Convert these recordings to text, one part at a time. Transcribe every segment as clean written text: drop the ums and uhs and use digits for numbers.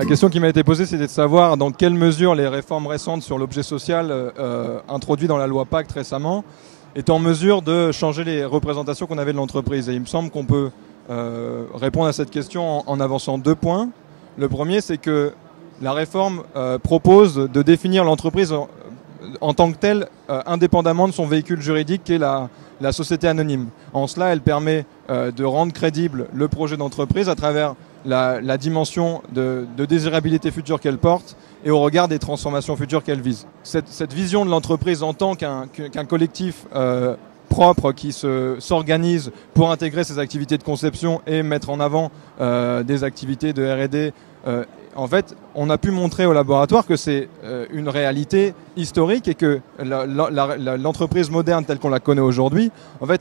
La question qui m'a été posée, c'était de savoir dans quelle mesure les réformes récentes sur l'objet social introduites dans la loi Pacte récemment étaient en mesure de changer les représentations qu'on avait de l'entreprise. Et il me semble qu'on peut répondre à cette question en avançant 2 points. Le premier, c'est que la réforme propose de définir l'entreprise en tant que telle, indépendamment de son véhicule juridique qui est la société anonyme. En cela, elle permet de rendre crédible le projet d'entreprise à travers la dimension de désirabilité future qu'elle porte et au regard des transformations futures qu'elle vise. Cette vision de l'entreprise en tant qu'un collectif propre qui s'organise pour intégrer ses activités de conception et mettre en avant des activités de R&D. En fait, on a pu montrer au laboratoire que c'est une réalité historique et que l'entreprise moderne telle qu'on la connaît aujourd'hui, en fait,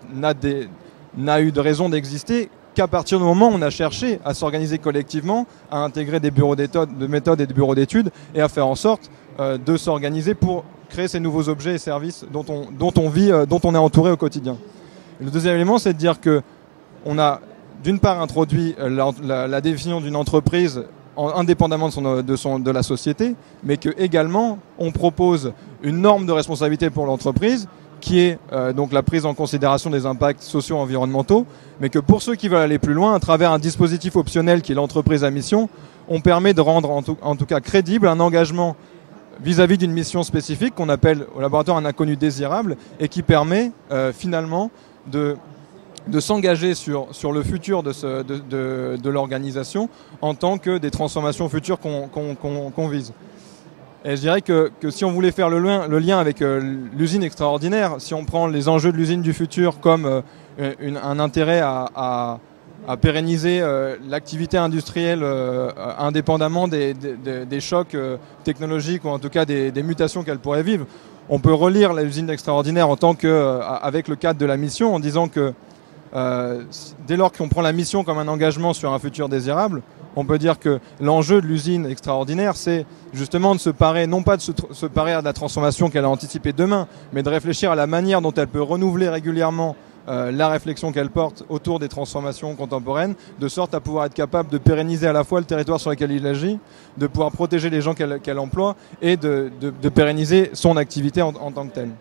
n'a eu de raison d'exister qu'à partir du moment où on a cherché à s'organiser collectivement, à intégrer des bureaux de méthode et des bureaux d'études et à faire en sorte de s'organiser pour créer ces nouveaux objets et services dont on vit, dont on est entouré au quotidien. Et le deuxième élément, c'est de dire qu'on a d'une part introduit la définition d'une entreprise indépendamment de la société, mais que également on propose une norme de responsabilité pour l'entreprise qui est donc la prise en considération des impacts sociaux et environnementaux, mais que pour ceux qui veulent aller plus loin, à travers un dispositif optionnel qui est l'entreprise à mission, on permet de rendre en tout cas crédible un engagement vis-à-vis d'une mission spécifique qu'on appelle au laboratoire un inconnu désirable et qui permet finalement de s'engager sur le futur de l'organisation en tant que des transformations futures qu'on vise. Et je dirais que si on voulait faire le lien avec l'usine extraordinaire, si on prend les enjeux de l'usine du futur comme un intérêt à pérenniser l'activité industrielle indépendamment des chocs technologiques ou en tout cas des mutations qu'elle pourrait vivre, on peut relire l'usine extraordinaire en tant avec le cadre de la mission en disant que dès lors qu'on prend la mission comme un engagement sur un futur désirable, on peut dire que l'enjeu de l'usine extraordinaire, c'est justement de se parer, non pas de se parer à la transformation qu'elle a anticipée demain, mais de réfléchir à la manière dont elle peut renouveler régulièrement la réflexion qu'elle porte autour des transformations contemporaines, de sorte à pouvoir être capable de pérenniser à la fois le territoire sur lequel il agit, de pouvoir protéger les gens qu'elle emploie et de pérenniser son activité en tant que telle.